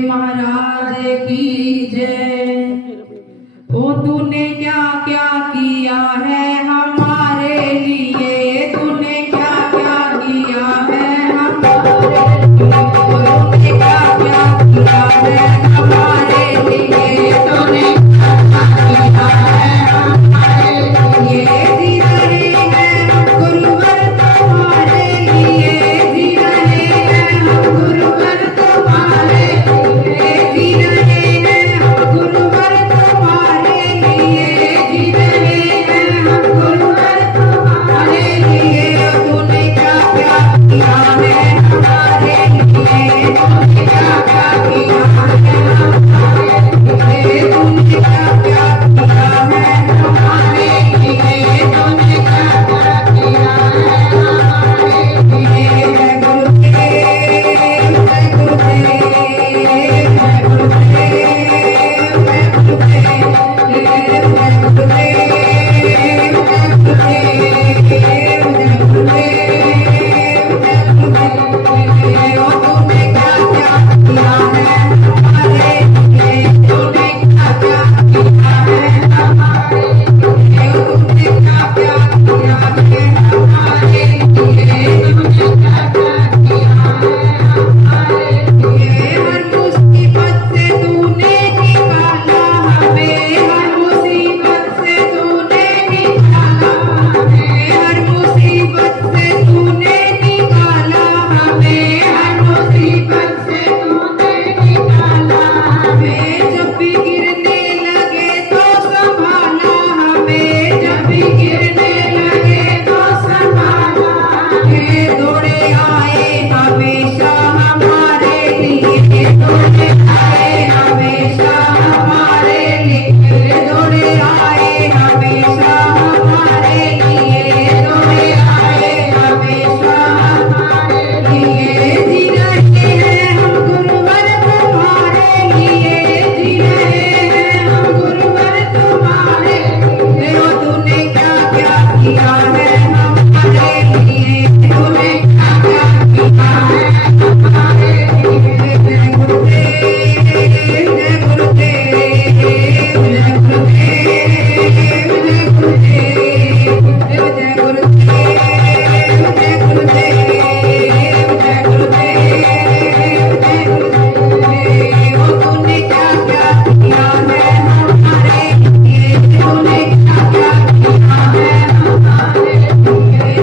महाराज की जय। ओ तूने क्या क्या किया है हमारे लिए, तूने क्या क्या किया है हमारे लिए, तूने क्या क्या किया है हमारे लिए, तूने क्या क्या किया है हमारे लिए। जी रहे हैं हम गुरुवर तुम्हारे लिए, जी रहे हैं हम गुरुवर तुम्हारे लिए, जी रहे हैं हम गुरुवर तुम्हारे लिए, जी रहे हैं हम गुरुवर तुम्हारे लिए। तूने क्या क्या किया है हमारे लिए, तूने क्या क्या किया है हमारे लिए, तूने क्या क्या किया है हमारे लिए, तूने क्या क्या किया है हमारे लिए। जय गुरुदेव, जय गुरुदेव, जय गुरुदेव, जय गुरुदेव, जय गुरुदेव, जय गुरुदेव, जय गुरुदेव, जय गुरुदेव। ओ तूने क्या क्या किया है हमारे लिए, तूने क्या क्या किया है हमारे लिए, तूने क्या क्या किया है हमारे लिए, तूने क्या क्या किया है हमारे लिए। हर मुसीबत से तूने निकाला हमें, हर मुसीबत से तूने निकाला हमें, हर मुसीबत से तूने निकाला हमें, हर मुसीबत से तूने निकाला हमें। जब भी गिरने लगे तो संभाला हमें, जब भी गिरने लगे तो संभाला हमें। दौड़े आए हमेशा हमारे लिए, दौड़े आए हमेशा हमारे लिए, दौड़े आए हमेशा हमारे लिए, दौड़े आए हमेशा हमारे लिए। जी रहे हैं हम गुरुवर तुम्हारे लिए, जी रहे हैं हम गुरुवर तुम्हारे लिए। ओ तूने क्या क्या किया है हमारे लिए, तूने क्या क्या किया है हमारे लिए। जय गुरुदेव, जय गुरुदेव, जय गुरुदेव, जय गुरुदेव, जय गुरुदेव, जय गुरुदेव, जय गुरुदेव, जय गुरुदेव। ओ तूने क्या क्या किया है हमारे लिए, तूने क्या क्या किया है हमारे लिए।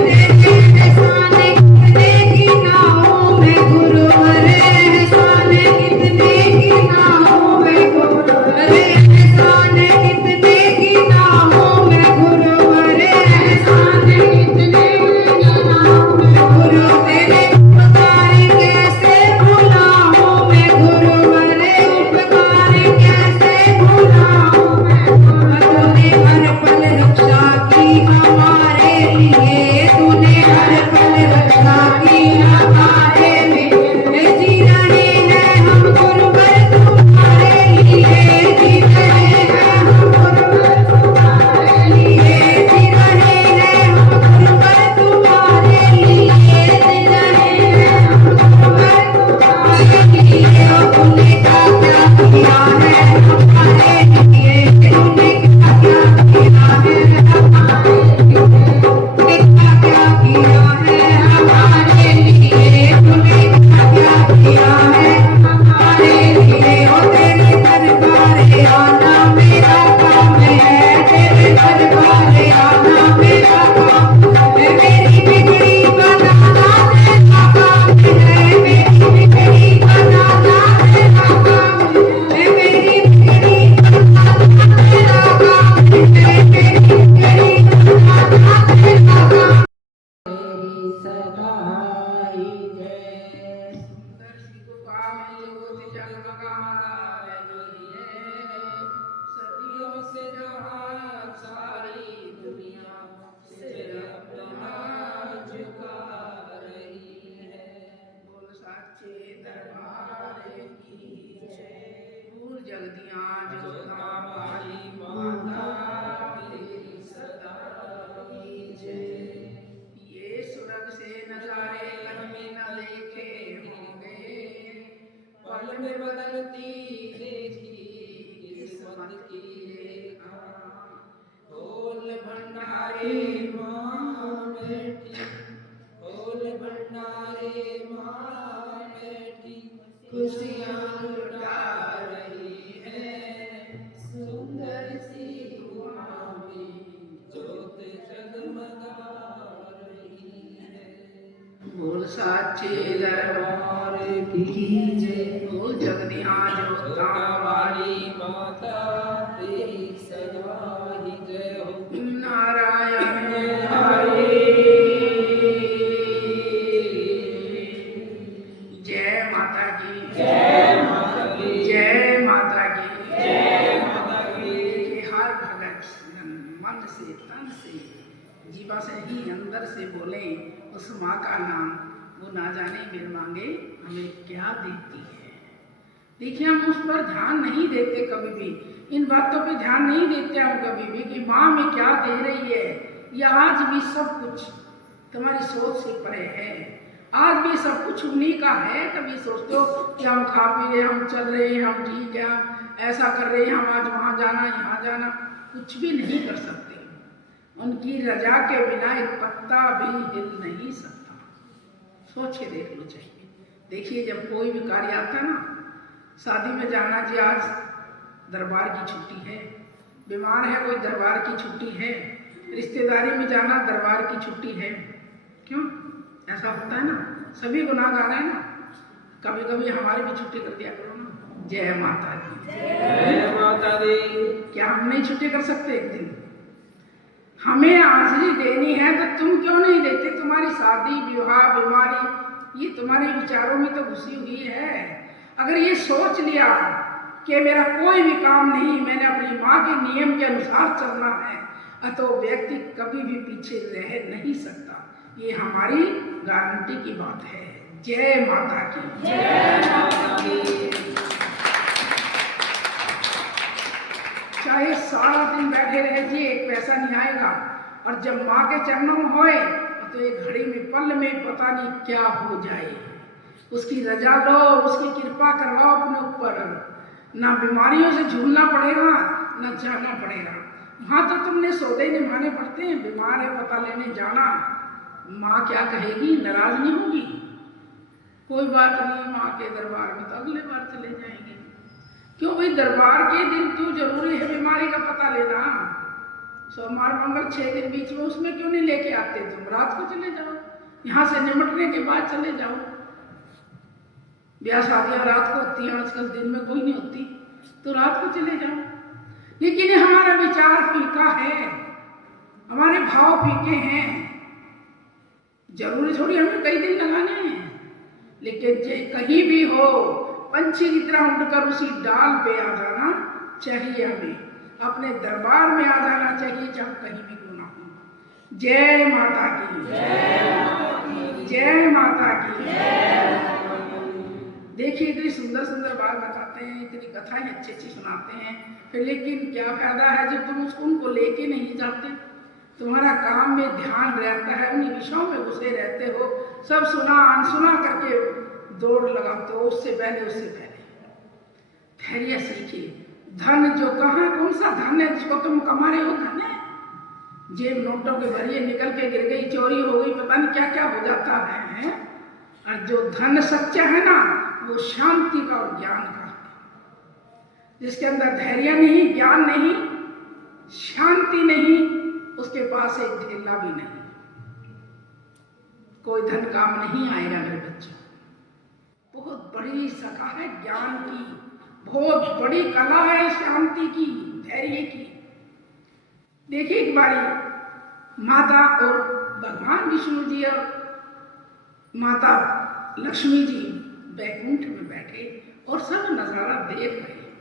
एहसाने कितने गिनाऊं मैं गुरुवर, एहसाने कितने गिनाऊं मैं गुरुवर, एहसाने कितने गिनाऊं मैं गुरुवर, एहसाने कितने गिनाऊं मैं गुरु। तेरे उपकार कैसे भुलाऊं मैं गुरुवर, उपकार कैसे भुलाऊं मैं गुरु। तूने हर पल रक्षा की हमारे लिए, तूने हर पल रक्षा की हमारे लिए। जी रहे हैं हम गुरुवर तुम्हारे लिए, जी रहे हैं हम गुरुवर तुम्हारे लिए, जी रहे हैं हम गुरुवर तुम्हारे लिए, जी रहे हैं हम गुरुवर तुम्हारे लिए। ओ तूने क्या क्या किया है हमारे लिए, तूने क्या क्या किया है हमारे लिए, तूने क्या क्या किया है हमारे लिए, तूने क्या क्या किया है हमारे लिए। ओ तेरे दरबार आना मेरा काम है, तेरे दरबार आना मेरा काम है। मेरी बिगड़ी बनाना तेरा काम है, मेरी बिगड़ी बनाना तेरा काम है, मेरी बिगड़ी बनाना तेरा काम है, मेरी बिगड़ी बनाना तेरा काम। तेरी सदाई जय। सुंदर सी गुफा में ज्योति जगमगाना रही है, सदियों से जहाँ सारी दुनिया सिर अपना झुका रही है। बोल साचे दरबार की जय। दूर जगदियाँ जोता वाली माता तेरी सदाई जय। ये स्वर्ग से नजारे कहीं न देखे होंगे, पल में बदल गति देखी किस्मत की रेखा, खोल भंडारे माँ बैठी, खोल भंडारे माँ बैठी, खुशियाँ लुटा रही है सुंदर सी गुहा में ज्योत जगमगा रही है। बोल साचे दरबार की जय, बोल जगदिया जोता वाली माता तेरी सदा ही जय हो। नारायण हरे जय माता की, जय माता की, जय माता की, जय माता की। कि हर भगत मन से तन से जीवा से ही अंदर से बोले उस माँ का नाम, वो ना जाने बिन मांगे हमें क्या देती है। देखिए हम उस पर ध्यान नहीं देते कभी भी, इन बातों पे ध्यान नहीं देते हम कभी भी कि माँ में क्या दे रही है। ये आज भी सब कुछ तुम्हारी सोच से परे है, आज भी सब कुछ उन्हीं का है। कभी सोचते हो कि हम खा पी रहे, हम चल रहे हैं, हम ठीक है, हम ऐसा कर रहे हैं, हम आज वहाँ जाना यहाँ जाना, कुछ भी नहीं कर सकते। उनकी रजा के बिना एक पत्ता भी हिल नहीं सकता। सोच के देख लो चाहिए। देखिए जब कोई भी कार्य आता है ना, शादी में जाना जी आज दरबार की छुट्टी है, बीमार है कोई दरबार की छुट्टी है, रिश्तेदारी में जाना दरबार की छुट्टी है। क्यों ऐसा होता है ना, सभी गुनाहगार है ना, कभी कभी हमारी भी छुट्टी कर दिया करो ना। जय माता दी, जय माता दी। क्या हम नहीं छुट्टी कर सकते एक दिन? हमें हाजिरी देनी है तो तुम क्यों नहीं देते? तुम्हारी शादी विवाह बीमारी ये तुम्हारे विचारों में तो घुसी हुई है। अगर ये सोच लिया कि मेरा कोई भी काम नहीं, मैंने अपनी माँ के नियम के अनुसार चलना है, तो व्यक्ति कभी भी पीछे रह नहीं सकता। ये हमारी गारंटी की बात है। जय माता की, जय माता की। चाहे सारा दिन बैठे रह जिए एक पैसा नहीं आएगा, और जब माँ के चरणों में होए तो एक घड़ी में पल में पता नहीं क्या हो जाए। उसकी रजा लो, उसकी कृपा करवाओ अपने ऊपर, ना बीमारियों से झूलना पड़ेगा ना जाना पड़ेगा। वहाँ तो तुमने सौदे निभाने पड़ते हैं, बीमार है पता लेने जाना, माँ क्या कहेगी? नाराज नहीं होगी? कोई बात नहीं, माँ के दरबार में तो अगले बार चले जाएंगे। क्यों भाई, दरबार के दिन क्यों जरूरी है बीमारी का पता लेना? सोमवार मंगल 6 दिन बीच में, उसमें क्यों नहीं लेके आते? तुम रात को चले जाओ, यहाँ से निमटने के बाद चले जाओ। ब्याह शादियाँ रात को होती हैं आजकल, दिन में कोई नहीं होती, तो रात को चले जाओ। लेकिन हमारा विचार फीका है, हमारे भाव फीके हैं। जरूरी थोड़ी हमें कई दिन लगाने हैं, लेकिन कहीं भी हो पंछी की तरह उड़कर उसी डाल पे आ जाना चाहिए। हमें अपने दरबार में आ जाना चाहिए, जब कहीं भी क्यों ना हो। जय माता की, जय माता की। देखिए इतनी सुंदर सुंदर बात बताते हैं, इतनी कथाएं अच्छी अच्छी सुनाते हैं, फिर लेकिन क्या फायदा है जब तुम उनको लेके नहीं जाते? तुम्हारा काम में ध्यान रहता है, उन्हीं विषयों में घुसे रहते हो, सब सुना अनसुना करके दौड़ लगाते हो। उससे पहले धैर्य सीखिए। धन जो कहाँ, कौन सा धन है जिसको तुम कमा रहे हो? धन है जेब नोटों के भरिए निकल के गिर गई, चोरी हो गई, पता नहीं क्या क्या हो जाता है। और जो धन सच्चा है ना, वो शांति का और ज्ञान का है, जिसके अंदर धैर्य नहीं, ज्ञान नहीं, शांति नहीं, उसके पास एक ढेला भी नहीं। कोई धन काम नहीं आएगा मेरे बच्चों। बहुत बड़ी सखा है ज्ञान की, बहुत बड़ी कला है शांति की, धैर्य की। देखिए एक बारी माता और भगवान विष्णु जी और माता लक्ष्मी जी बैकुंठ में बैठे और सब नजारा देख रहे हैं।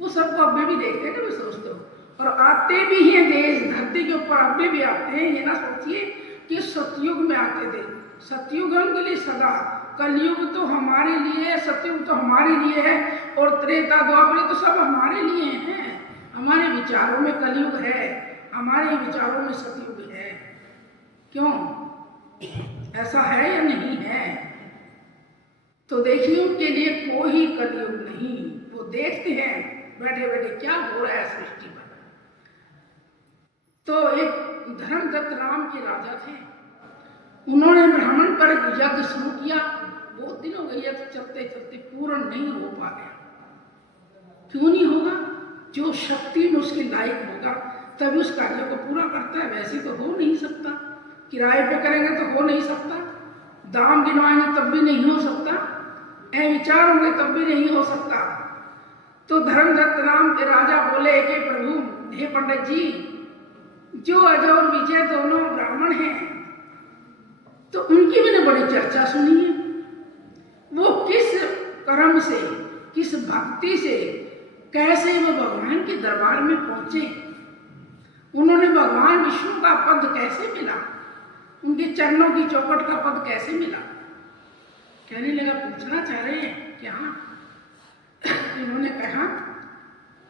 वो सबको अभी भी देखते हैं, कभी सोचते हो, और आते भी हैं देश धरती के ऊपर, अभी भी आते हैं। ये ना सोचिए कि सतयुग में आते थे, सतयुग उनके लिए सदा, कलयुग तो हमारे लिए, सतयुग तो हमारे लिए है, और त्रेता द्वापर तो सब हमारे लिए हैं। हमारे विचारों में कलयुग है, हमारे विचारों में सतयुग है। क्यों ऐसा है या नहीं है? तो देखिए उनके लिए कोई कलयुग नहीं। वो देखते हैं बैठे बैठे क्या हो रहा है सृष्टि पर। तो एक धर्मदत्त राम के राजा थे, उन्होंने ब्राह्मण पर यज्ञ शुरू किया। बहुत दिन हो गए यज्ञ चलते चलते पूर्ण नहीं हो पा गया। क्यों नहीं होगा? जो शक्ति में उसके लायक होगा तभी उस कार्य को पूरा करता है। वैसे तो हो नहीं सकता, किराए पे करेंगे तो हो नहीं सकता, दाम गिनवाएंगे तब भी नहीं हो सकता, विचार होंगे तब भी नहीं हो सकता। तो धर्मदत्त राम के राजा बोले कि प्रभु, हे पंडित जी, जो अजय और विजय दोनों ब्राह्मण हैं, तो उनकी मैंने बड़ी चर्चा सुनी है। वो किस कर्म से, किस भक्ति से, कैसे वो भगवान के दरबार में पहुंचे, उन्होंने भगवान विष्णु का पद कैसे मिला, उनके चरणों की चौखट का पद कैसे मिला। कहने लगा, पूछना चाह रहे हैं क्या? इन्होंने कहा,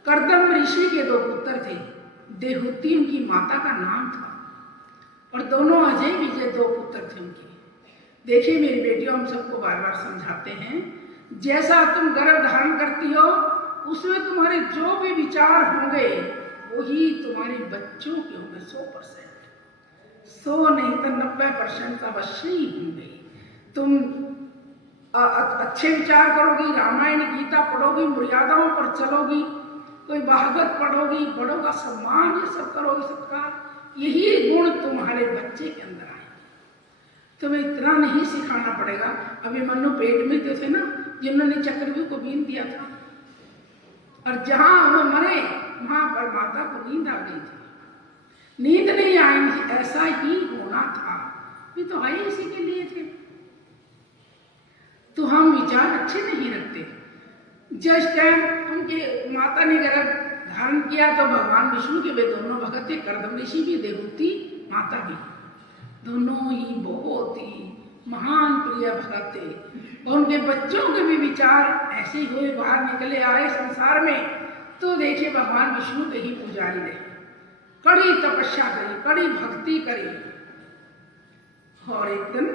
कर्दम ऋषि के 2 पुत्र थे, देहूति उनकी माता का नाम था, और दोनों अजय विजय 2 पुत्र थे उनके। देखिए मेरी बेटियों, हम सबको बार बार समझाते हैं, जैसा तुम गर्भ धारण करती हो उसमें तुम्हारे जो भी विचार होंगे वही तुम्हारे बच्चों के होंगे। 100%, 100 नहीं तो 90% अवश्य ही होंगे। तुम अच्छे विचार करोगी, रामायण गीता पढ़ोगी, मर्यादाओं पर चलोगी, कोई भागवत पढ़ोगी, बड़ों का सम्मान, ये सब करोगी, सत्कार, यही गुण तुम्हारे बच्चे के अंदर आए। तुम्हें इतना नहीं सिखाना पड़ेगा। अभी मनु पेट में तो थे ना, जिन्होंने चक्रव्यूह को बीन दिया था, और जहां वो मरे वहां पर माता को नींद आ गई थी। नींद नहीं आई, ऐसा ही होना था, ये तो आए इसी के लिए थे। तो हम विचार अच्छे नहीं रखते। जिस टाइम उनके माता ने गर्भ धारण किया तो भगवान विष्णु के वे दोनों भगत थे, कर्दम ऋषि भी, देवहूति माता भी, दोनों ही बहुत ही महान प्रिय भगत थे। और उनके बच्चों के भी विचार ऐसे ही हुए, बाहर निकले आए संसार में। तो देखिए भगवान विष्णु के ही पुजारी रहे, कड़ी तपस्या करी, कड़ी भक्ति करी, और एक दिन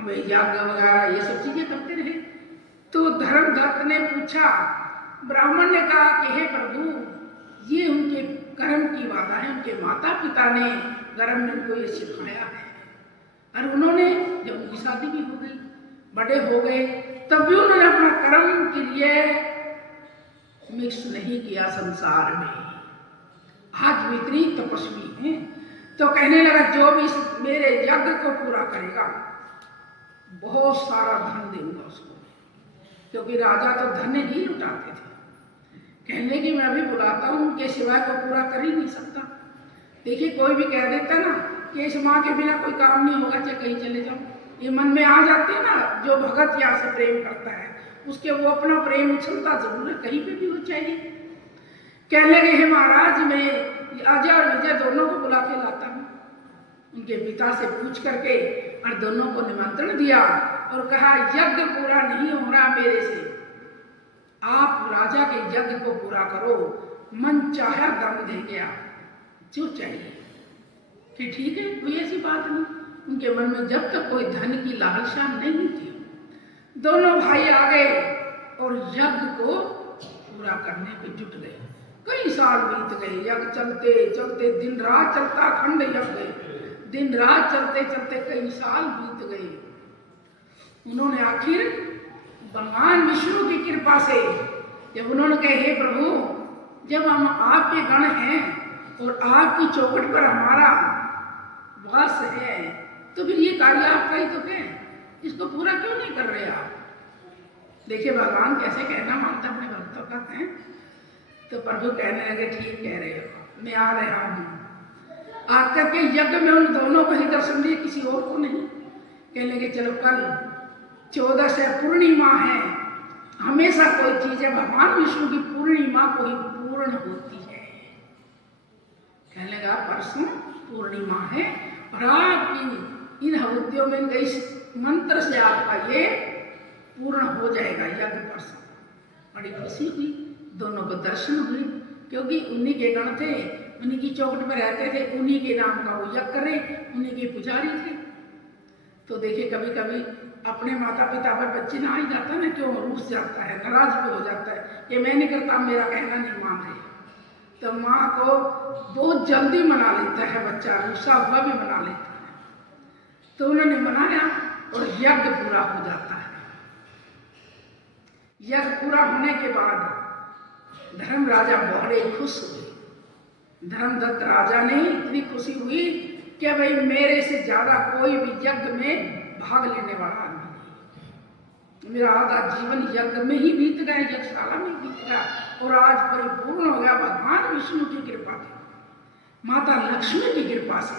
वे यज्ञ वगैरह ये सब चीजें करते रहे। तो धर्मदत्त ने पूछा, ब्राह्मण ने कहा कि हे प्रभु, ये उनके कर्म की बाधा है, उनके माता पिता ने कर्म में उनको ये सिखाया है, और उन्होंने जब उनकी शादी भी हो गई, बड़े हो गए, तब भी उन्होंने अपना कर्म के लिए मिक्स नहीं किया संसार में। आज भी इतनी तपस्वी हैं। तो कहने लगा, जो भी मेरे यज्ञ को पूरा करेगा बहुत सारा धन दूंगा उसको, क्योंकि राजा तो धन ही लुटाते थे। कहने की मैं भी बुलाता हूं, उनके सिवाय को पूरा कर ही नहीं सकता। देखिए कोई भी कह देता ना कि इस माँ के बिना कोई काम नहीं होगा, चाहे कहीं चले जाओ, ये मन में आ जाती है ना। जो भगत यहाँ से प्रेम करता है उसके वो अपना प्रेम उछलता जरूर है, कहीं पे भी हो चाहिए। कहने लगे, हे महाराज, मैं अजय और विजय दोनों को बुला के लाता हूँ। उनके पिता से पूछ करके और दोनों को निमंत्रण दिया और कहा, यज्ञ पूरा नहीं हो रहा मेरे से, आप राजा के यज्ञ को पूरा करो, मन चाहे दम देंगे आप, जो चाहिए। कि ठीक है, कोई ऐसी बात नहीं। उनके मन में जब तक कोई धन की लालसा नहीं थी। दोनों भाई आ गए और यज्ञ को पूरा करने पे जुट गए। कई साल बीत गए, यज्ञ चलते चलते, दिन रात चलता अखंड यज्ञ, दिन रात चलते चलते कई साल बीत गए। उन्होंने आखिर भगवान विष्णु की कृपा से जब उन्होंने कहे, हे प्रभु, जब हम आपके गण हैं और आपकी चौखट पर हमारा वास है, तो फिर ये कार्य आपका ही तो है, इसको पूरा क्यों नहीं कर रहे आप? देखिए भगवान कैसे कहना मानता अपने भक्तों का है। तो प्रभु कहने लगे, ठीक कह रहे हो, मैं आ रहा हूँ। आकर के यज्ञ में उन दोनों को ही दर्शन दिए, किसी और को नहीं। कहने लगे, चलो कल 14 से पूर्णिमा है। हमेशा कोई चीज है भगवान विष्णु की पूर्णिमा को ही पूर्ण होती है। कहने लगा, परसों पूर्णिमा है और आपकी इन हवतियों में इस मंत्र से आपका ये पूर्ण हो जाएगा यज्ञ परसों। बड़ी खुशी हुई, दोनों को दर्शन हुए, क्योंकि उन्हीं के गण थे, उन्हीं की चौखट पर रहते थे, उन्हीं के नाम का वो यज्ञ करे, उन्हीं के पुजारी थे। तो देखिए कभी कभी अपने माता पिता पर बच्चे ना ही जाता है ना, क्यों रूस जाता है, नाराज भी हो जाता है, ये मैं नहीं करता, मेरा कहना नहीं मान रहे। तो माँ को बहुत जल्दी मना लेता है बच्चा, रूसा हुआ भी मना लेता है। तो उन्होंने मनाया और यज्ञ पूरा हो जाता है। यज्ञ पूरा होने के बाद धर्म राजा बड़े खुश हुए। धर्मदत्त राजा ने इतनी खुशी हुई कि भाई मेरे से ज्यादा कोई भी यज्ञ में भाग लेने वाला नहीं, मेरा आधा जीवन यज्ञ में ही बीत गया, यज्ञशाला में बीत गया और आज परिपूर्ण हो गया भगवान विष्णु की कृपा से, माता लक्ष्मी की कृपा से।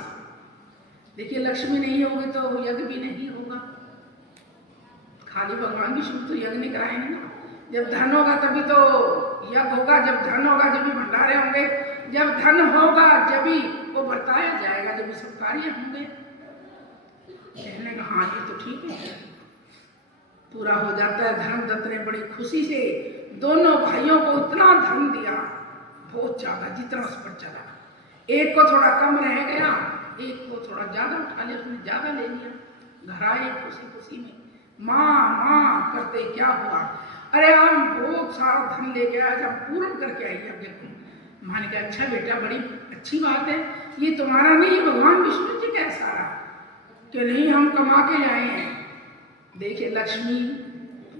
देखिए लक्ष्मी नहीं होगी तो यज्ञ भी नहीं होगा, खाली भगवान विष्णु तो यज्ञ नहीं कराएंगे ना। जब धन होगा तभी तो यज्ञ होगा, जब धन होगा जब भी भंडारे होंगे, जब धन होगा जब भी वो बरताया जाएगा, जब भी सब कार्य होंगे। कहने का हाँ ये तो ठीक है, पूरा हो जाता है। धर्मदत्त ने बड़ी खुशी से दोनों भाइयों को इतना धन दिया, बहुत ज्यादा, जितना उस पर चला। एक को थोड़ा कम रह गया, एक को थोड़ा ज्यादा उठा लिया, उसने ज्यादा ले लिया। घर आए खुशी खुशी में, माँ माँ करते क्या हुआ, अरे हम बहुत सारा धन लेके आए, हम पूर्ण करके आई यज्ञ को। माँ ने कहा अच्छा बेटा, बड़ी अच्छी बात है, ये तुम्हारा नहीं भगवान विष्णु जी का सारा, कि नहीं हम कमा के लाए हैं। देखिए लक्ष्मी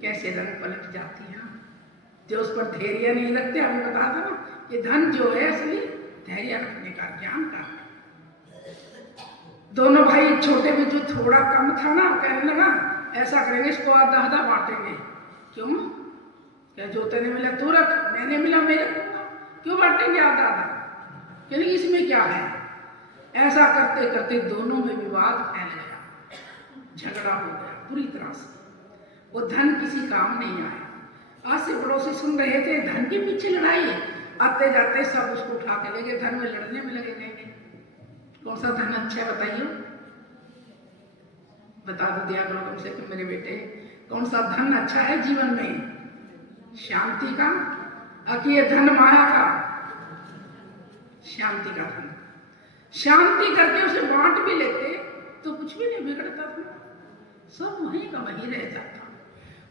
कैसे रंग पलट जाती है, जो उस पर धैर्य नहीं रखते। हमें बता था ना, ये धन जो है असली धैर्य रखने का, ज्ञान का। दोनों भाई छोटे में जो थोड़ा कम था ना, कहने लगा ऐसा करेंगे, इसको आधा आधा बांटेंगे। क्यों? क्या जो तेने मिला तू रख, मैंने मिला मैं रखूंगा, क्यों बांटेंगे आधा आधा? क्योंकि इसमें क्या है? ऐसा करते करते दोनों में विवाद फैल गया, झगड़ा हो गया पूरी तरह से। वो धन किसी काम नहीं आया। आज से पड़ोसी सुन रहे थे धन के पीछे लड़ाई, आते जाते सब उसको उठा के ले गए, धन में लड़ने में लगे गए। कौन सा धन अच्छा है बताइए, बता दो, दिया करो कम से कम मेरे बेटे, कौन सा धन अच्छा है जीवन में? शांति का, अकी धन माया का? शांति का धन। शांति करके उसे बांट भी लेते तो कुछ भी नहीं बिगड़ता था, सब वहीं का वहीं रह जाता।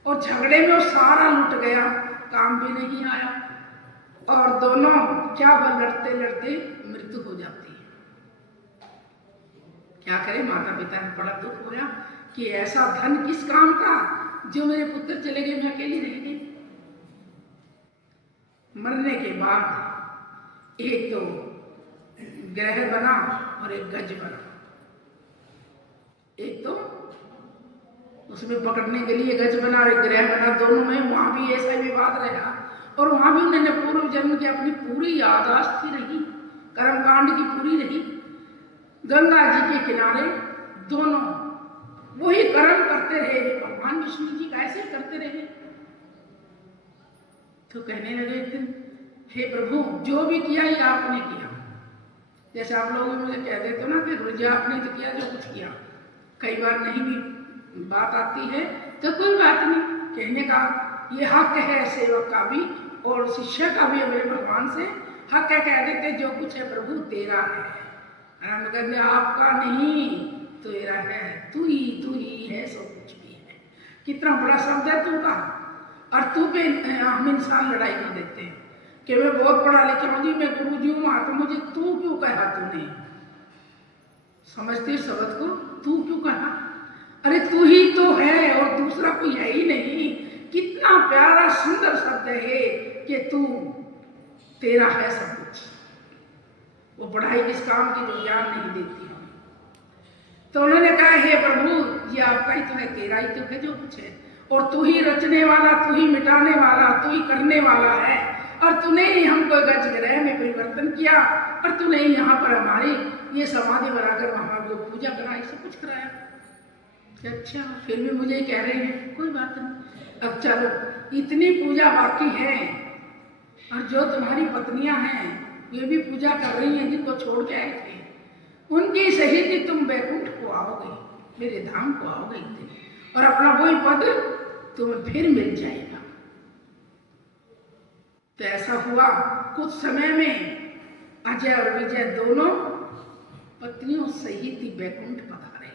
और झगड़े में वो सारा लुट गया, काम भी नहीं आया, और दोनों क्या हुआ, लड़ते लड़ते मृत्यु हो जाती है। क्या करे, माता पिता ने बड़ा दुख होया कि ऐसा धन किस काम का, जो मेरे पुत्र चले गए, मैं अकेली रह गई। मरने के बाद एक तो ग्रह बना और एक गज बना। एक तो उसमें पकड़ने के लिए गज बना और एक ग्रह बना, दोनों में वहां भी ऐसा विवाद रहा। और वहां भी उन्होंने पूर्व जन्म की अपनी पूरी याददाश्त ही रही, कर्मकांड की पूरी रही। गंगा जी के किनारे दोनों वही कर्म करते रहे, भगवान विष्णु जी कैसे करते रहे। तो कहने लगे थे, हे प्रभु जो भी किया ये आपने किया। जैसे आप लोग मुझे कह देते हो ना कि गुरु जी आपने तो किया जो कुछ किया, कई बार नहीं भी बात आती है तो कोई बात नहीं, कहने का ये हक है सेवक का भी और शिष्य का भी मेरे भगवान से हक है। कह देते जो कुछ है प्रभु तेरा है, हम कहते आपका नहीं तेरा है, तू ही है, सब कुछ भी है। कितना बड़ा शब्द है तू का, और तू पे हम इंसान लड़ाई कर देते हैं कि मैं बहुत पढ़ा लिखा हूँ जी, मैं गुरु जी हूँ, तो मुझे तू क्यों कहा तूने? समझते शब्द को, तू क्यों कहा? अरे तू ही तो है और दूसरा कोई है ही नहीं। कितना प्यारा सुंदर शब्द है कि तू तेरा है सब कुछ। वो पढ़ाई किस काम की जो ज्ञान नहीं देती हमें। तो उन्होंने कहा हे प्रभु ये आपका ही तो है, तेरा ही तो है जो कुछ है, और तू ही रचने वाला, तू ही मिटाने वाला, तू ही करने वाला है। और तूने ही हमको गज ग्रह में परिवर्तन किया, और तूने ही यहाँ पर हमारी ये समाधि बनाकर वहां जो पूजा कराई, सब कुछ कराया। अच्छा फिर भी मुझे कह रहे हैं, कोई बात नहीं, अब चलो इतनी पूजा बाकी है, और जो तुम्हारी पत्नियां हैं वे भी पूजा कर रही हैं, जिनको छोड़ के आए थे, उनकी शहीदी तुम बैकुंठ को आओगे, मेरे धाम को आओगे एक दिन, और अपना वही पद तुम्हें फिर मिल जाएगा। तो ऐसा हुआ, कुछ समय में अजय और विजय दोनों पत्नियों सहित बैकुंठ पधारे।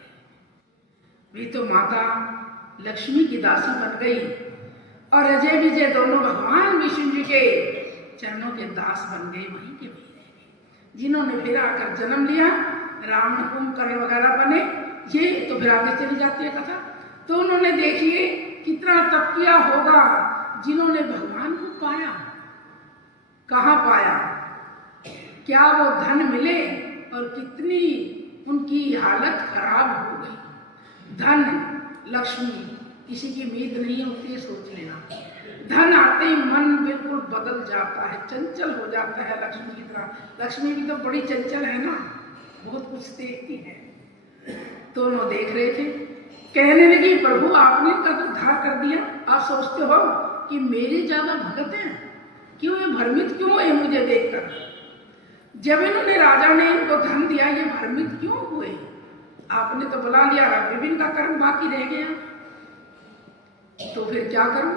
वे तो माता लक्ष्मी की दासी बन गई और अजय विजय दोनों भगवान विष्णु जी के चरणों के दास बन गए, वहीं के वहीं रह गए। जिन्होंने फिर आकर जन्म लिया, रावण कुंभकर्ण वगैरह बने, ये तो फिर आगे चली जाती है कथा। तो उन्होंने देखिए कितना तप किया होगा जिन्होंने भगवान को पाया। कहाँ पाया, क्या वो धन मिले और कितनी उनकी हालत खराब हो गई। धन लक्ष्मी किसी की उम्मीद नहीं होती है, सोच लेना। धन आते ही मन बिल्कुल बदल जाता है, चंचल हो जाता है लक्ष्मी की तरह। लक्ष्मी भी तो बड़ी चंचल है ना, बहुत कुछ देखती है। दोनों देख रहे थे, कहने लगी प्रभु आपने इनका तो उद्धार कर दिया, आप सोचते हो कि मेरे ज्यादा भगत हैं, क्यों ये भ्रमित क्यों है मुझे देखकर? जब इन्होंने राजा ने इनको धन दिया ये भ्रमित क्यों हुए? आपने तो बुला लिया, विभिन्न का कर्म बाकी रह गया, तो फिर क्या करूं?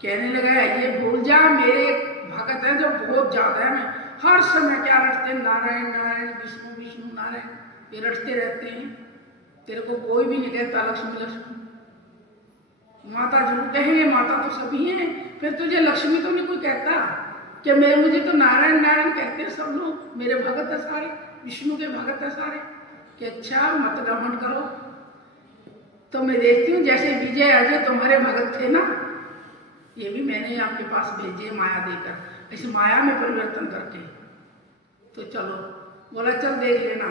कहने लगा ये भूल जा, मेरे भगत है जो बहुत ज्यादा है, मैं हर समय क्या रटते नारायण नारायण विष्णु विष्णु नारायण, ये रटते रहते हैं। तेरे को कोई भी नहीं कहता लक्ष्मी लक्ष्मी। माता जरूर कहेंगे, माता तो सभी हैं, फिर तुझे लक्ष्मी तो नहीं कोई कहता कि मुझे तो नारायण नारायण कहते हैं सब लोग, मेरे भगत है सारे, विष्णु के भगत है सारे। कि अच्छा मत घमंड करो, तो मैं देखती हूँ जैसे विजय अजय तुम्हारे भगत थे ना, ये भी मैंने आपके पास भेजे माया देकर, ऐसे माया में परिवर्तन करके। तो चलो, बोला चल देख लेना।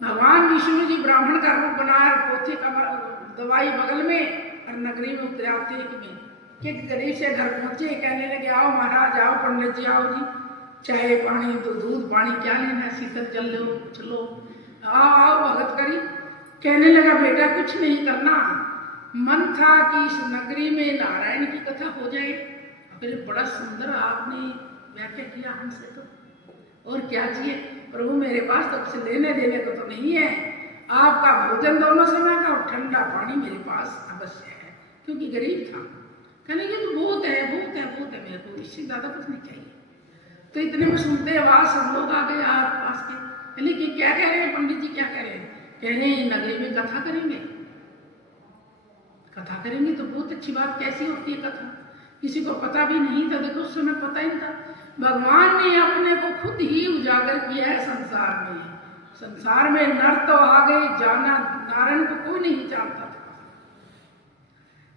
भगवान विष्णु जी ब्राह्मण का रूप बनाया, पोथे का दवाई बगल में, और नगरी में उतरे आते कि गरीब से घर पहुंचे, कहने लगे आओ महाराज, आओ पंडित जी, आओ जी, चाय पानी तो दूध पानी क्या लेना, शीतल जल लो, कुछ लो, आओ आओ भगत करी। कहने लगा बेटा कुछ नहीं करना, मन था कि इस नगरी में नारायण की कथा हो जाए। फिर बड़ा सुंदर आपने व्याख्या किया हमसे, तो और क्या चाहिए प्रभु, मेरे पास तो कुछ लेने देने को तो नहीं है, आपका भोजन दोनों समय का और ठंडा पानी मेरे पास अवश्य है, क्योंकि गरीब था। कहने लगे तो बहुत है बहुत है बहुत है, मेरे को इससे ज़्यादा कुछ नहीं चाहिए। तो इतने में सुनते आवाज सब लोग आ गए आस पास के, कहने कि क्या कह रहे हैं पंडित जी, क्या कह रहे हैं? कहने नगरी में कथा करेंगे। कथा करेंगे तो बहुत अच्छी बात, कैसी होती है कथा? किसी को पता भी नहीं था, देखो उस समय पता ही था। भगवान ने अपने को खुद ही उजागर किया है संसार में। संसार में नर तो आ गए, जाना नारायण को कोई नहीं जानता था।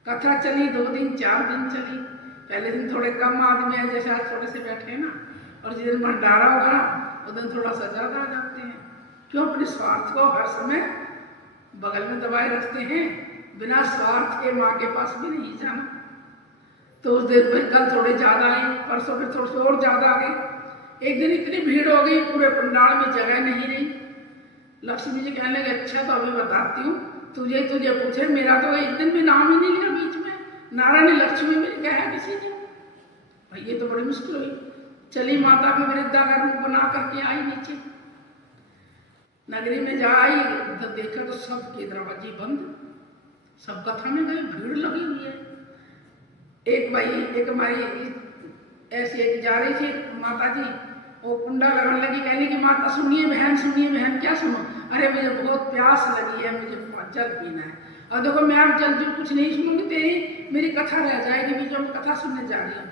कथा चली 2 दिन 4 दिन चली। पहले दिन थोड़े कम आदमी आए, जैसे आज थोड़े से बैठे हैं ना, और जिस दिन भंडारा होगा उस दिन थोड़ा सा ज्यादा आ जाते हैं। क्यों? अपने स्वार्थ को हर समय बगल में दबाए रखते हैं, बिना स्वार्थ के माँ के पास भी नहीं जाना। तो उस दिन फिर कल थोड़े ज्यादा आए, परसों फिर थोड़े से और ज्यादा आ गए। एक दिन इतनी भीड़ हो गई, पूरे पंडाल में जगह नहीं रही। लक्ष्मी जी कहने लगे अच्छा तो अभी बताती हूँ, तुझे पूछे, मेरा तो एक दिन भी नाम ही नहीं लिया बीच में, नारायण लक्ष्मी में कहा किसी ने। भाई ये तो बड़ी मुश्किल हुई। चली माता भी वृद्धा का रूप बना करके आई नीचे, नगरी में जा आई तो देखा तो सबके दरवाजे बंद, सब कथा में गए, भीड़ लगी हुई है। एक हमारी ऐसे एक जा रही थी माता जी, वो कुंडा लगाने लगी, कहने की माता सुनिए बहन, क्या सुनो? अरे मुझे बहुत प्यास लगी है, मुझे जल पीना है। और देखो मैं अब जल जो कुछ नहीं सुनूंगी, मेरी कथा रह जाएगी, भी जो मैं कथा सुनने जा रही हूँ।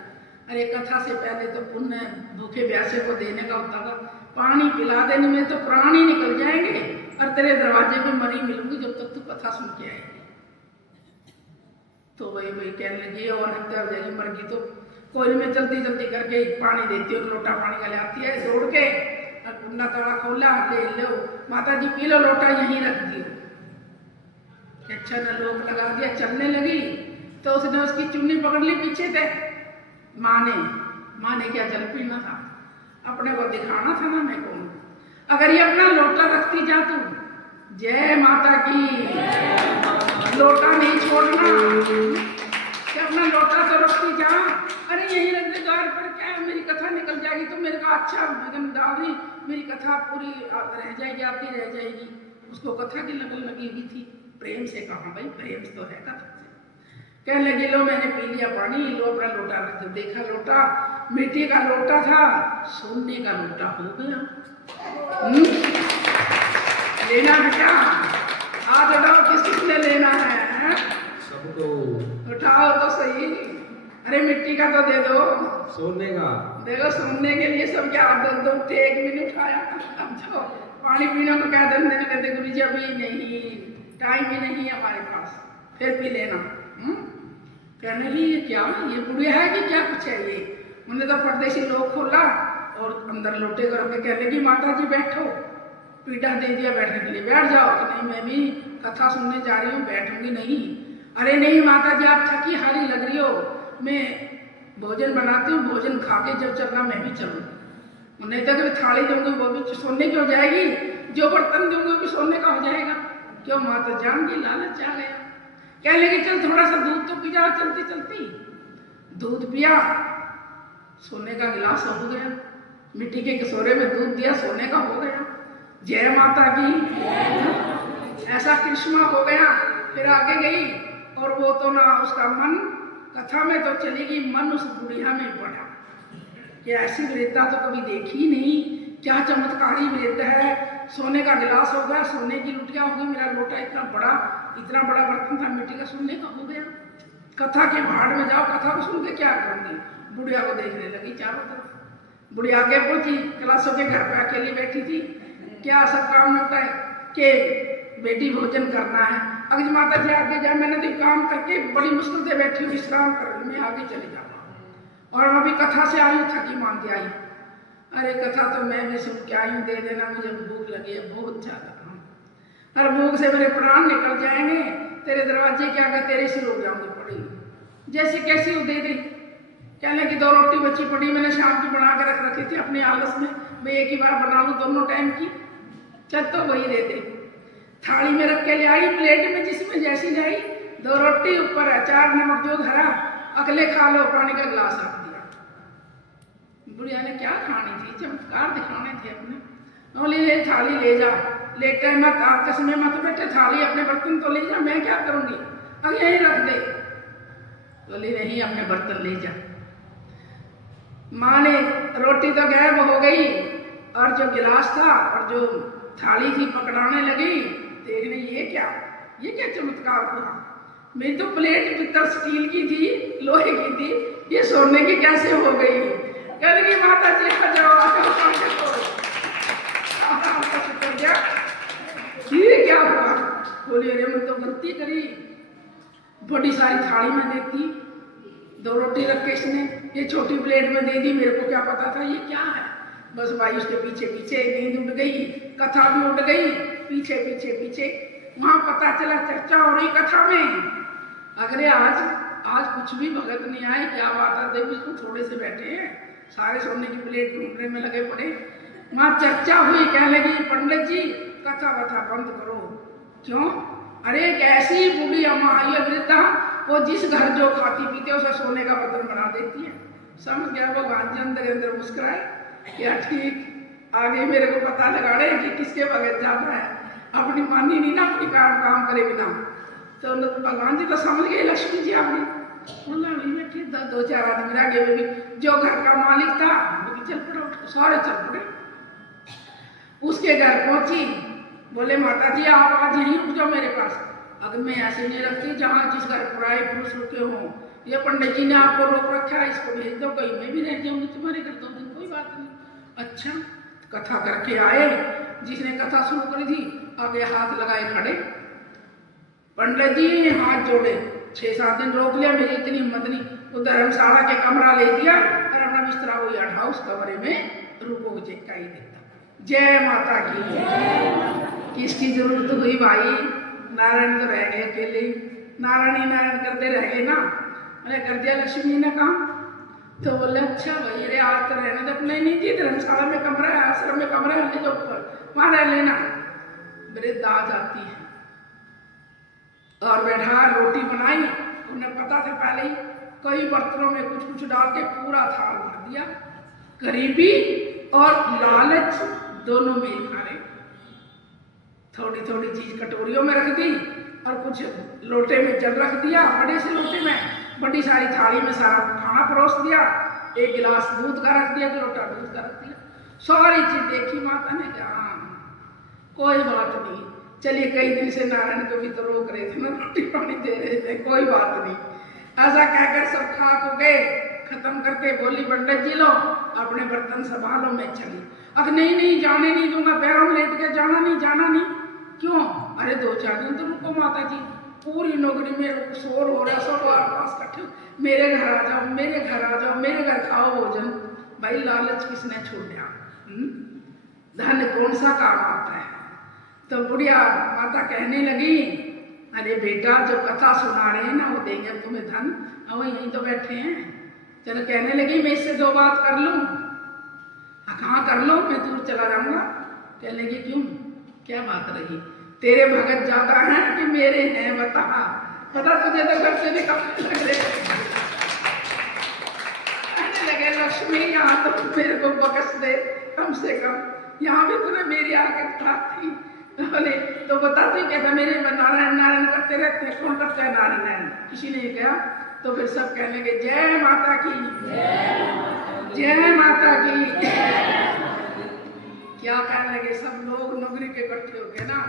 अरे कथा से पहले तो पुण्य भूखे प्यासे को देने का होता था, पानी पिला देने में तो प्राण ही निकल जाएंगे, और तेरे दरवाजे पे मरी मिलूंगी जब तक तू कथा सुन के आएगी। तो वही कहने लगी और हत्या हो जाएगी, मर गई तो कोई में जल्दी करके पानी देती हूँ, लोटा पानी का ले आती है दौड़ के, और कुंडा तड़ा खोला, ले लो माता जी पी लो, लोटा यहीं रख दियो। अच्छा न लोग लगा दिया, चलने लगी तो उसने उसकी चुन्नी पकड़ ली पीछे से। माँ ने क्या जल पीना था, अपने को दिखाना था ना मैं कौन। अगर ये अपना लोटा रखती जा तू, जय माता की, लोटा नहीं छोड़ना, कि अपना लोटा तो रखती जा। अरे यही रख दे द्वार पर, क्या है मेरी कथा निकल जाएगी, तो मेरे का अच्छा भजन डाल रही, मेरी कथा पूरी रह जाएगी, आती रह जाएगी। उसको कथा की लगन लगी हुई थी, प्रेम से कहा भाई प्रेम तो है कथा से। कहने लगी लो मैंने पी लिया पानी, लो अपना लोटा रख दो। देखा लोटा मिट्टी का लोटा था, सोने का लोटा हो गया। लेना है क्या? आज बताओ किसने लेना है? हैं? सबको उठाओ तो सही। अरे मिट्टी का तो दे दो। सोने का देखो सोने के लिए सब क्या हाथ दो उठे, एक भी नहीं उठाया। अब जो पानी पीने को क्या देने कहते गुरु जी अभी नहीं, टाइम ही नहीं है हमारे पास, फिर पी लेना। कहने की ये क्या, ये बुढ़िया है कि क्या कुछ है ये। उन्हें तो परदेसी लोग खोला और अंदर लोटे करके कहने की माता जी बैठो, पीढ़ा दे दिया बैठने के लिए, बैठ जाओ। कि नहीं मैं भी कथा सुनने जा रही हूँ, बैठूंगी नहीं। अरे नहीं माता जी आप थकी हारी लग रही हो, मैं भोजन बनाती हूँ, भोजन खा के जब चलना मैं भी चलूँ। नहीं तो अगर थाली दूंगी वो भी सोने की हो जाएगी, जो बर्तन दूंगी वो भी सोने का हो जाएगा। क्यों माता जान की लालच आ गया। कह लेगी चल थोड़ा सा दूध तो पी जाओ चलती चलती। दूध पिया, सोने का गिलास हो गया, मिट्टी के कटोरे में दूध दिया, सोने का हो गया। जय माता की। ऐसा कृष्णा हो गया। फिर आगे गई और वो तो ना उसका मन कथा में तो चली गई, मन उस बुढ़िया में पड़ा कि ऐसी वृद्धा तो कभी देखी ही नहीं, क्या चमत्कारी वृद्ध है। सोने का गिलास हो गया, सोने की लुटिया हो गई, मेरा लोटा इतना बड़ा बर्तन था मिट्टी का, सोने का हो गया। कथा के भाड़ में जाओ, कथा को सुन के क्या करूंगी। बुढ़िया को देखने लगी चारों तरफ। बुढ़िया आगे पहुंची, क्लासों के घर पे अकेली बैठी थी। क्या सब काम होता है कि बेटी भोजन करना है। अगर माता जी आगे जाए, मैंने तो काम करके बड़ी मुश्किल से बैठी हूँ, विश्राम कर रही, मैं आगे चली जाऊँ। और अभी कथा से आई, थकी मान के आई। अरे कथा तो मैं भी सुन के आई हूँ, दे देना, मुझे भूख लगी है बहुत ज्यादा। अरे भूख से मेरे प्राण निकल जाएंगे, तेरे दरवाजे के आगे तेरे सिर हो जाऊंगी पड़ी। जैसे कैसी वो दे दी। कहने की 2 रोटी बची पड़ी, मैंने शाम की बना के रख रखी थी अपने आलस में, मैं एक ही बार बना लूँ दोनों टाइम की। चल तो वही दे दे। थाली में रख के ले आई, प्लेट में जिसमें जैसी लाई, 2 रोटी ऊपर अचार नमक जो धरा, अगले खा लो, पानी का गिलास रख दिया। बुढ़िया ने क्या खानी थी, चमत्कार दिखाने थे अपने। बोली ये थाली ले जा, लेटे मत, आकस में मत बैठे, थाली अपने बर्तन तो ले जा, मैं क्या करूंगी, अब यही रख दे। बोली नहीं अपने बर्तन ले जा। माँ ने रोटी तो गायब हो गई और जो गिलास था और जो थाली थी पकड़ाने लगी। देखने ये क्या चमत्कार हुआ। मेरी तो प्लेट पित्तल स्टील की थी, लोहे की थी, ये सोने की कैसे हो गई। कहने की माता जी का जवाब ये क्या हुआ। बोली अरे मैं तो गलती करी, बड़ी सारी थाली में देती, 2 रोटी रख के इसने ये छोटी प्लेट में दे दी, मेरे को क्या पता था ये क्या है। बस भाई उसके पीछे पीछे नींद उड़ गई, कथा भी उड़ गई, पीछे पीछे पीछे वहां पता चला चर्चा हो रही कथा में। अगर आज कुछ भी भगत नहीं आए, क्या बात है, बिल्कुल थोड़े से बैठे हैं, सारे सोने की प्लेट ढूंढने में लगे पड़े। वहां चर्चा हुई, कहने लगी पंडित जी कथा वथा बंद करो। क्यों? अरे एक ऐसी बूढ़ी अम्मा आई है वृद्धा, वो जिस घर जो खाती पीते उसे सोने का बर्तन बना देती है। समझ गया वो गांधी अंदर मुस्कुराए, क्या ठीक आगे मेरे को पता लगा रहे कि किसके बगैर जाता है, अपनी मानी नहीं ना, अपनी काम करे बिना। तो भगवान जी तो समझ गए लक्ष्मी जी आपने। बोला मैं ठीक 2-4 आदमी रह गए, जो घर का मालिक था चल पड़ो, सारे चल पड़े। उसके घर पहुंची, बोले माता जी आप आज यहीं रुक जाओ मेरे पास। अगर मैं ऐसे नहीं रखती जहाँ जिस घर पुराए पुरुष रुके हों, ये पंडित जी ने आपको रोक रखा है, इसको भेज दो, कहीं मैं भी रह जाऊंगी तुम्हारे घर 2 दिन, कोई बात नहीं। अच्छा कथा करके आए, जिसने कथा शुरू करी थी आगे हाथ लगाए खड़े। पंडित जी हाथ जोड़े, 6-7 दिन रोक लिया, मेरी इतनी हिम्मत नहीं, तो धर्मशाला के कमरा ले दिया और अपना बिस्तरा वही अठा उस कमरे में रूपों को चिपका ही देता। जय माता की। किसकी जरूरत हुई भाई, नारायण तो रह गए अकेले, नारायण ही नारायण करते रह गए ना। मैंने कर दिया लक्ष्मी ने काम। तो बोले अच्छा भाई अरे आज तो रहने दे, अपने नहीं थी धर्मशाला में कमरा है, आश्रम में कमरा है, जो ऊपर वहां रह लेना। वृद्ध आ जाती है और बैठा रोटी बनाई, उन्हें पता था पहले ही, कई बर्तनों में कुछ कुछ डाल के पूरा थाल भर दिया। गरीबी और लालच दोनों मेल खा रहे। थोड़ी थोड़ी चीज कटोरियों में रख दी और कुछ लोटे में जल रख दिया, बड़े से लोटे में बड़ी सारी थाली में सारा खाना परोस दिया, 1 गिलास दूध का रख दिया, 2 लोटा दूध का रख दिया। सारी चीज देखी माता ने, क्या कोई बात नहीं, चलिए कई दिन से नारायण को भी तो रोक रहे थे ना, रोटी पानी दे रहे थे, कोई बात नहीं। ऐसा कहकर सब खा को गए, खत्म करके बोली पंडित जी लो अपने बर्तन संभालो, मैं चली। अब नहीं नहीं जाने नहीं दूंगा, पैरों में लेट के जाना नहीं, जाना नहीं। क्यों? अरे 2-4 दिन तो रुको माता जी, पूरी नौकरी में शोर हो रहा, सब आस पास इकट्ठे, मेरे घर आ जाओ, मेरे घर आ जाओ, मेरे घर खाओ भोजन। भाई लालच किसने छोड़ा? धन कौन सा काम आता है? तो बुढ़िया माता कहने लगी, अरे बेटा जो कथा सुना रहे हैं ना वो देंगे तुम्हें धन, अब यहीं तो बैठे हैं। चलो कहने लगी मैं इससे 2 बात कर लूँ। हाँ कर लो, मैं दूर चला जाऊंगा। कहने लगी क्यों, क्या बात रही? तेरे भगत ज्यादा हैं कि मेरे हैं बता, पता तुझे तो घर से निकालने लग रहे। कहने लगे लक्ष्मी यहाँ तो मेरे को बकस दे कम से कम, यहाँ भी तूने मेरी आके ठाक थी। बोले तो बता तू कहता मेरे नारायण नारायण करते रहते, कौन करता है नारायण नारायण? किसी ने कहा। तो फिर सब कहने लगे जय माता की, जय माता की। क्या कहने लगे सब लोग नौकरी के इकट्ठे हो गए ना,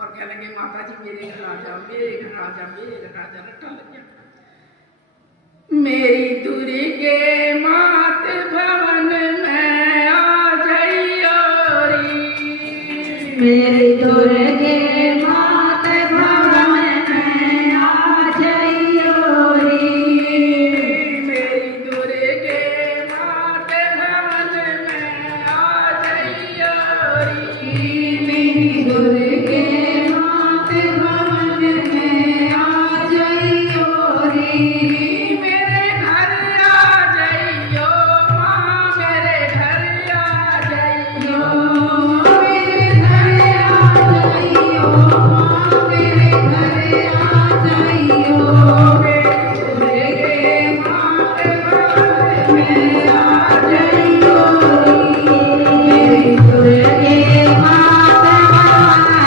और कहने लगे माता जी मेरे घर आ जाओ, मेरे घर आ जाओ, मेरे घर आ जाओ। रट्टा लग गया। मेरी दुर्गे